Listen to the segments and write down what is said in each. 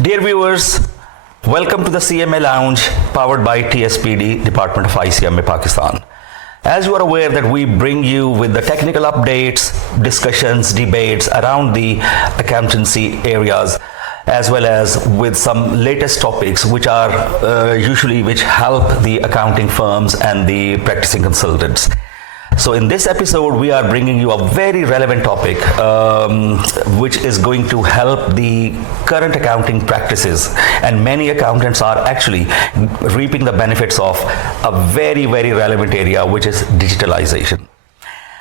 Dear viewers, welcome to the CMA Lounge powered by TSPD, Department of ICMA Pakistan. As you are aware that we bring you with the technical updates, discussions, debates around the accountancy areas as well as with some latest topics which are which help the accounting firms and the practicing consultants. So in this episode, we are bringing you a very relevant topic, which is going to help the current accounting practices. And many accountants are actually reaping the benefits of a very, very relevant area, which is digitalization.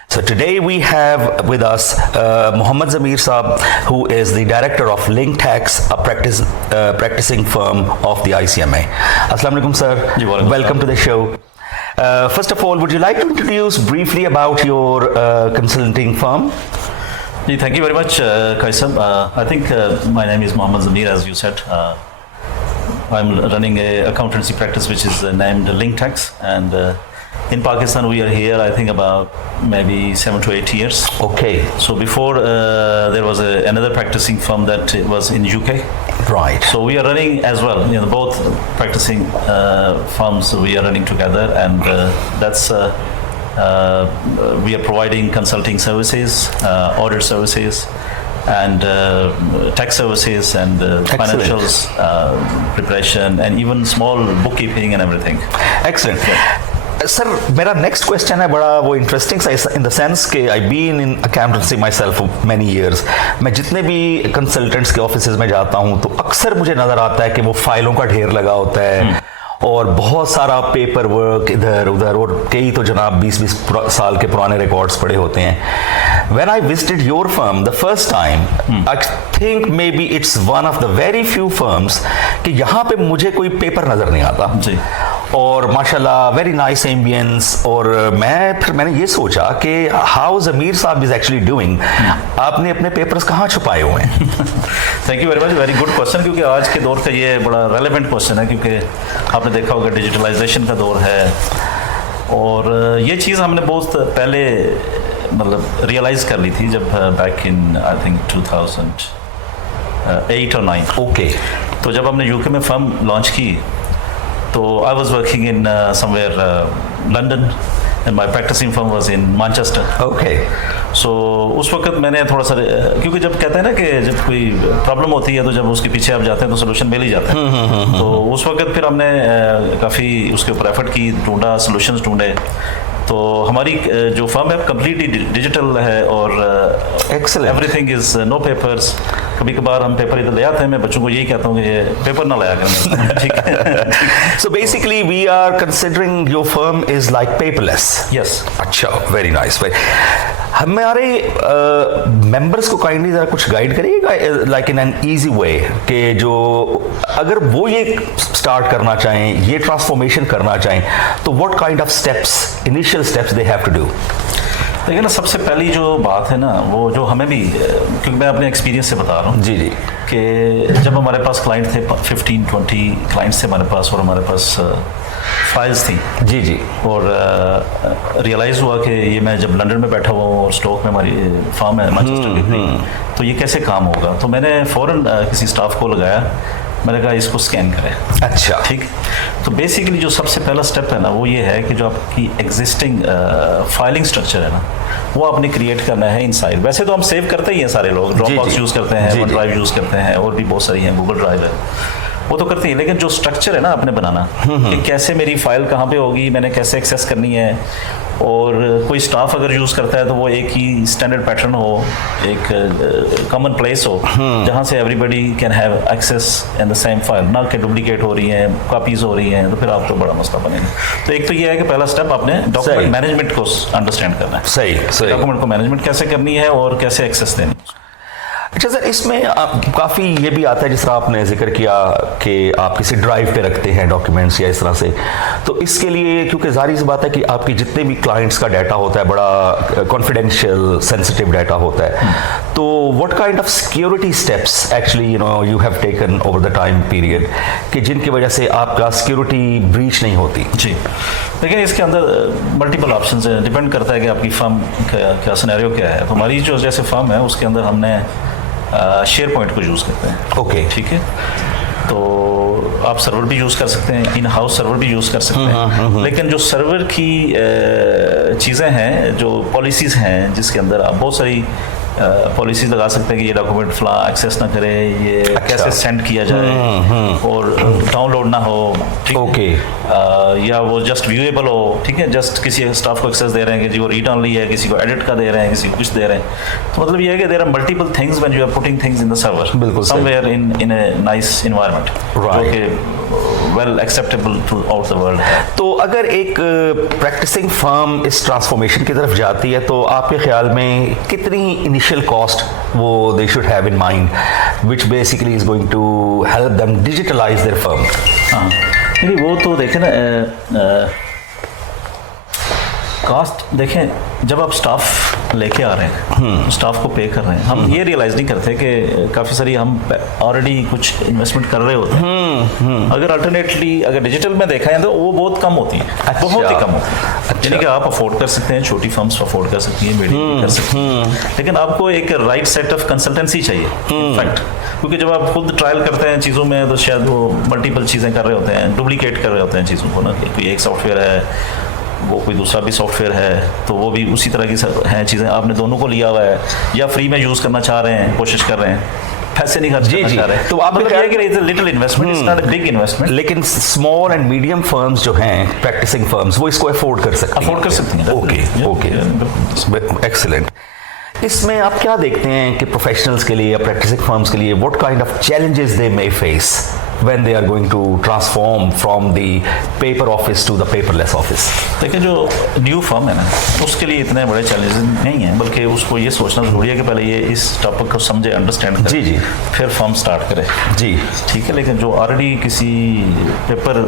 So today we have with us Mohammad Zameer Saab, who is the director of LinkTax, a practicing firm of the ICMA. Assalamu alaikum, sir. Welcome to the show. First of all, would you like to introduce briefly about your consulting firm? Thank you very much, Kaisam. I think my name is Mohammad Zameer, as you said. I'm running a accountancy practice which is named LinkTax, and in Pakistan we are here, I think, about maybe 7 to 8 years. Okay. So before there was another practicing firm that was in UK. Right. So we are running as well, both practicing firms we are running together, and that's we are providing consulting services, audit services, and tax services, and financials preparation, and even small bookkeeping and everything. Excellent. Sir मेरा next question है बड़ा वो interesting सा in the sense के I been in accountancy myself many years. मैं जितने भी consultants के ऑफिस में जाता हूँ तो अक्सर मुझे नज़र आता है कि वो फाइलों का ढेर लगा होता है और बहुत सारा पेपर वर्क इधर उधर, और कई तो जनाब 20-20 साल के पुराने रिकॉर्ड्स पड़े होते हैं. When I visited your firm the first time, I think maybe it's one of the very few firms कि यहाँ पे मुझे कोई पेपर नज़र नहीं आता जी. और माशाल्लाह वेरी नाइस एम्बियंस. और मैंने ये सोचा कि हाउ ज़मीर साहब इज एक्चुअली डूइंग. आपने अपने पेपर्स कहाँ छुपाए हुए हैं? Thank you very much. Very good question, क्योंकि आज के दौर का ये बड़ा रेलेवेंट क्वेश्चन है, क्योंकि आपने देखा होगा डिजिटलाइजेशन का दौर है, और ये चीज़ हमने बहुत पहले मतलब रियलाइज़ कर ली थी जब बैक इन आई थिंक 2008 और 9. ओके. तो जब हमने यूके में फर्म लॉन्च की तो I was working in somewhere London and my practising firm was in Manchester. Okay. So उस वक्त मैंने थोड़ा सा, क्योंकि जब कहते हैं ना कि जब कोई प्रॉब्लम होती है तो जब उसके पीछे आप जाते हैं तो सोल्यूशन मिल ही जाता है. तो उस वक्त फिर हमने काफ़ी उसके ऊपर एफर्ट की, ढूंढा, सोल्यूशंस ढूंढे. तो हमारी जो फर्म है कंप्लीटली डिजिटल है, और एवरीथिंग इज नो पेपर्स. कभी कभार हम पेपर इधर ले आते हैं, मैं बच्चों को यही कहता हूँ कि ये पेपर ना लाया करें. ठीक है. So basically we are considering your firm is like paperless. Yes. अच्छा, वेरी नाइस. हमारे मेंबर्स को काइंडली ज़रा कुछ गाइड करिएगा like in an easy way, कि जो अगर वो ये स्टार्ट करना चाहें, ये ट्रांसफॉर्मेशन करना चाहें, तो what kind of steps, initial steps they have to do? देखिए ना, सबसे पहली जो बात है ना, वो जो हमें भी, क्योंकि मैं अपने एक्सपीरियंस से बता रहा हूँ जी जी, कि जब हमारे पास क्लाइंट थे 15-20 क्लाइंट्स थे हमारे पास, और हमारे पास फाइल्स थी. जी जी. और रियलाइज़ हुआ कि ये मैं जब लंदन में बैठा हुआ हूँ और स्टॉक में हमारी फार्म है मैनचेस्टर की, तो ये कैसे काम होगा. तो मैंने फ़ौरन किसी स्टाफ को लगाया, मैंने कहा इसको स्कैन करें. अच्छा. ठीक. तो बेसिकली जो सबसे पहला स्टेप है ना, वो ये है कि जो आपकी एग्जिस्टिंग फाइलिंग स्ट्रक्चर है ना, वो आपने क्रिएट करना है इनसाइड. वैसे तो हम सेव करते ही हैं सारे लोग, ड्रॉपबॉक्स यूज़ करते हैं, वन ड्राइव यूज़ करते हैं, और भी बहुत सारी हैं, गूगल ड्राइव है, वो तो करते हैं. लेकिन जो स्ट्रक्चर है ना आपने बनाना, कि कैसे मेरी फाइल कहाँ पे होगी, मैंने कैसे एक्सेस करनी है, और कोई स्टाफ अगर यूज़ करता है तो वो एक ही स्टैंडर्ड पैटर्न हो, एक कॉमन प्लेस हो जहाँ से everybody can have access in the same file, ना कि डुप्लीकेट हो रही हैं, कॉपीज़ हो रही हैं, तो फिर आप तो बड़ा मसला बनेगा. तो एक तो ये है कि पहला स्टेप आपने डॉक्यूमेंट मैनेजमेंट को अंडरस्टैंड करना है. सही. डॉक्यूमेंट को मैनेजमेंट कैसे करनी है और कैसे एक्सेस देनी है. अच्छा सर, इसमें काफ़ी ये भी आता है, जिस तरह आपने जिक्र किया कि आप किसी ड्राइव पे रखते हैं डॉक्यूमेंट्स या इस तरह से, तो इसके लिए क्योंकि ज़ाहिर सी बात है कि आपकी जितने भी क्लाइंट्स का डाटा होता है बड़ा कॉन्फिडेंशियल सेंसिटिव डाटा होता है, तो what kind of security steps actually you have taken over the time period, कि जिनकी वजह से आपका सिक्योरिटी ब्रीच नहीं होती? जी, देखिए इसके अंदर मल्टीपल ऑप्शंस हैं, डिपेंड करता है कि आपकी फर्म क्या सिनेरियो क्या है. तो हमारी जो जैसे फर्म है उसके अंदर हमने शेयर पॉइंट को यूज़ करते हैं। ओके, ठीक है, तो आप सर्वर भी यूज़ कर सकते हैं, इन हाउस सर्वर भी यूज़ कर सकते हैं, लेकिन जो सर्वर की चीज़ें हैं, जो पॉलिसीज़ हैं, जिसके अंदर आप बहुत सारी पॉलिसीज लगा सकते हैं कि ये डॉक्यूमेंट फला एक्सेस ना करे, ये कैसे सेंड किया जाए और डाउनलोड ना हो, ठीक ओके, या वो जस्ट व्यूएबल हो, ठीक है, जस्ट किसी स्टाफ को एक्सेस दे रहे हैं कि जी वो रीड ऑनली है, किसी को एडिट का दे रहे हैं, किसी को कुछ दे रहे हैं। तो मतलब ये है कि there are multiple things when you are putting things in the server somewhere in a nice environment, जो कि well acceptable throughout the world. तो अगर एक प्रैक्टिसिंग फर्म इस ट्रांसफॉर्मेशन की तरफ जाती है तो आपके ख्याल में कितनी इनिशियल कॉस्ट वो they should have in mind which basically is going to help them digitalise their firm? हाँ, नहीं वो तो देखें ना, कॉस्ट देखें, जब आप स्टाफ लेके आ रहे हैं, स्टाफ को पे कर रहे हैं, हम ये रियलाइज़ नहीं करते कि काफ़ी सारी हम ऑलरेडी कुछ इन्वेस्टमेंट कर रहे होते हैं। अगर अल्टरनेटली अगर डिजिटल में देखा है तो वो बहुत कम होती है, बहुत ही कम होती है। यानी कि आप अफोर्ड कर सकते हैं, छोटी फर्म्स अफोर्ड कर सकती हैं, मीडियम कर सकती हैं, लेकिन आपको एक राइट सेट ऑफ कंसल्टेंसी चाहिए इनफैक्ट, क्योंकि जब आप खुद ट्रायल करते हैं चीज़ों में तो शायद वो मल्टीपल चीज़ें कर रहे होते हैं, डुप्लीकेट कर रहे होते हैं चीज़ों को ना, कि कोई एक सॉफ्टवेयर है, वो कोई दूसरा भी सॉफ्टवेयर है, तो वो भी उसी तरह की हैं चीज़ें, आपने दोनों को लिया हुआ है या फ्री में यूज़ करना चाह रहे हैं, कोशिश कर रहे हैं, पैसे नहीं खर्च करना चाह रहे हैं, तो आप little investment, it's not a big investment. लेकिन स्मॉल एंड मीडियम फर्म्स जो हैं, प्रैक्टिसिंग फर्म्स, वो इसको अफोर्ड कर सकती हैं। Okay, okay, excellent. इसमें आप क्या देखते हैं कि प्रोफेशनल्स के लिए या प्रैक्टिसिंग फर्म्स के लिए what kind of challenges they may face when they are going to transform from the paper office to the paperless office? देखिए, जो न्यू फर्म है ना, उसके लिए इतने बड़े चैलेंजेस नहीं हैं, बल्कि उसको ये सोचना ज़रूरी है कि पहले ये इस टॉपिक को समझे, अंडरस्टैंड करे, जी, फिर फर्म स्टार्ट करे, जी, ठीक है। लेकिन जो ऑलरेडी किसी पेपर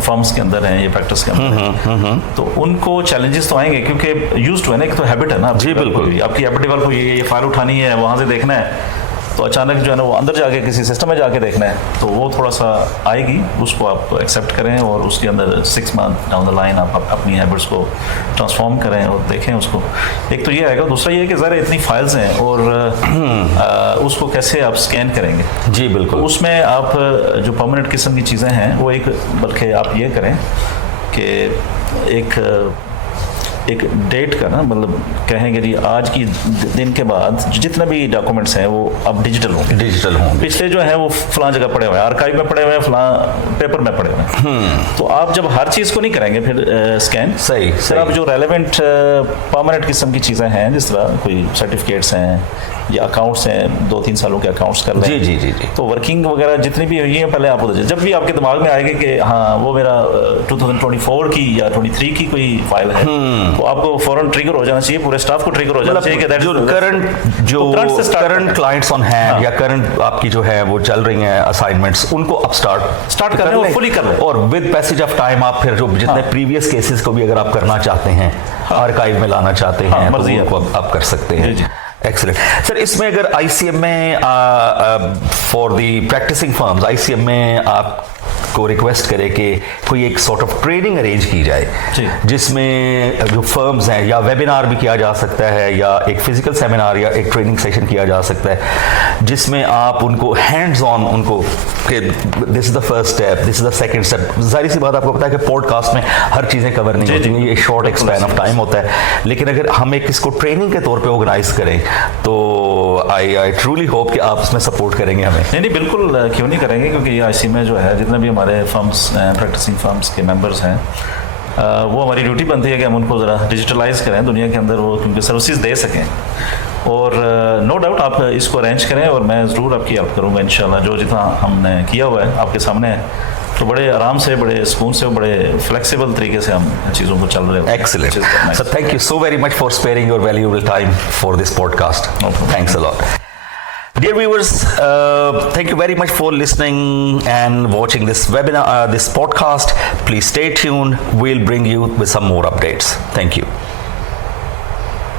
फर्म्स के अंदर हैं, ये प्रैक्टिस के अंदर हैं, तो उनको चैलेंजेस तो आएंगे, क्योंकि यूज्ड टू है ना, एक तो हैबिट है ना, जी बिल्कुल, आपकी हैबिट डेवलप हुई है, ये फाइल उठानी है, वहाँ से देखना है, तो अचानक जो है ना वो अंदर जाके किसी सिस्टम में जाके देखना है, तो वो थोड़ा सा आएगी, उसको आप एक्सेप्ट करें और उसके अंदर 6 मंथ डाउन द लाइन आप अपनी हैबिट्स को ट्रांसफॉर्म करें और देखें उसको। एक तो ये आएगा, दूसरा ये है कि ज़रा इतनी फाइल्स हैं और उसको कैसे आप स्कैन करेंगे। जी बिल्कुल, उसमें आप जो परमानेंट किस्म की चीज़ें हैं वो एक, बल्कि आप ये करें कि एक डेट का ना, मतलब कहेंगे जी आज की दिन के बाद जितने भी डॉक्यूमेंट्स हैं वो अब डिजिटल होंगे। पिछले जो है वो फलां जगह पड़े हुए हैं, आर्काइव में पड़े हुए हैं, फलां पेपर में पड़े हुए हैं। तो आप जब हर चीज़ को नहीं करेंगे फिर स्कैन, सही, आप जो रेलेवेंट परमानेंट किस्म की चीज़ें हैं, जिस तरह कोई सर्टिफिकेट्स हैं या अकाउंट्स हैं, 2-3 सालों के अकाउंट्स कर रहे हैं, जी, तो वर्किंग वगैरह जितनी भी हुई है पहले आप उधर, जब भी आपके दिमाग में आएगा कि हाँ वो मेरा 2024 की या 23 की कोई फाइल है, तो आपको फौरन ट्रिगर हो जाना चाहिए, पूरे स्टाफ को ट्रिगर हो जाना चाहिए कि जो करंट क्लाइंट्स ऑन हैंड या करंट आपकी जो है वो चल रही हैं असाइनमेंट्स, उनको अब स्टार्ट कर रहे हैं, फुली कर रहे हैं, और विद पैसेज ऑफ टाइम आप फिर जो जितने प्रीवियस केसेस को भी अगर आप करना चाहते हैं, आर्काइव में लाना चाहते हैं, तो उनको आप कर सकते हैं। एक्सीलेंट सर, इसमें अगर ICM में for the practising firms, ICM में आपको रिक्वेस्ट करे कि कोई एक सॉर्ट ऑफ ट्रेनिंग अरेंज की जाए, जिसमें जो फर्म्स हैं, या वेबिनार भी किया जा सकता है या एक फिजिकल सेमिनार या एक ट्रेनिंग सेशन किया जा सकता है, जिसमें आप उनको हैंड्स ऑन उनको कि this is the first step, this is the second step. जाहिर सी बात आपको पता है कि पॉडकास्ट में हर चीज़ें कवर नहीं होती हैं, ये शॉर्ट एक स्पैन ऑफ टाइम होता है, लेकिन अगर हम एक इसको ट्रेनिंग के तौर पे ऑर्गेनाइज करें तो आई ट्रूली होप कि आप इसमें सपोर्ट करेंगे हमें। नहीं, बिल्कुल क्यों नहीं करेंगे, क्योंकि ये ICM में जो है जितने भी हमारे फर्म्स प्रैक्टिसिंग फर्म्स के मेंबर्स हैं, वो हमारी ड्यूटी बनती है कि हम उनको ज़रा डिजिटलाइज करें दुनिया के अंदर, वो क्योंकि सर्विसेज दे सकें, और नो डाउट आप इसको अरेंज करें और मैं ज़रूर आपकी हेल्प करूँगा इंशाल्लाह। जो जितना हमने किया हुआ है आपके सामने है, तो बड़े आराम से, बड़े सुकून से, बड़े फ्लेक्सिबल तरीके से हम चीज़ों को चल रहे हैं। Excellent sir, thank you so very much for sparing your valuable time for this podcast. Thanks a lot. Dear viewers, thank you very much for listening and watching this webinar, this podcast. Please stay tuned. We'll bring you with some more updates. Thank you.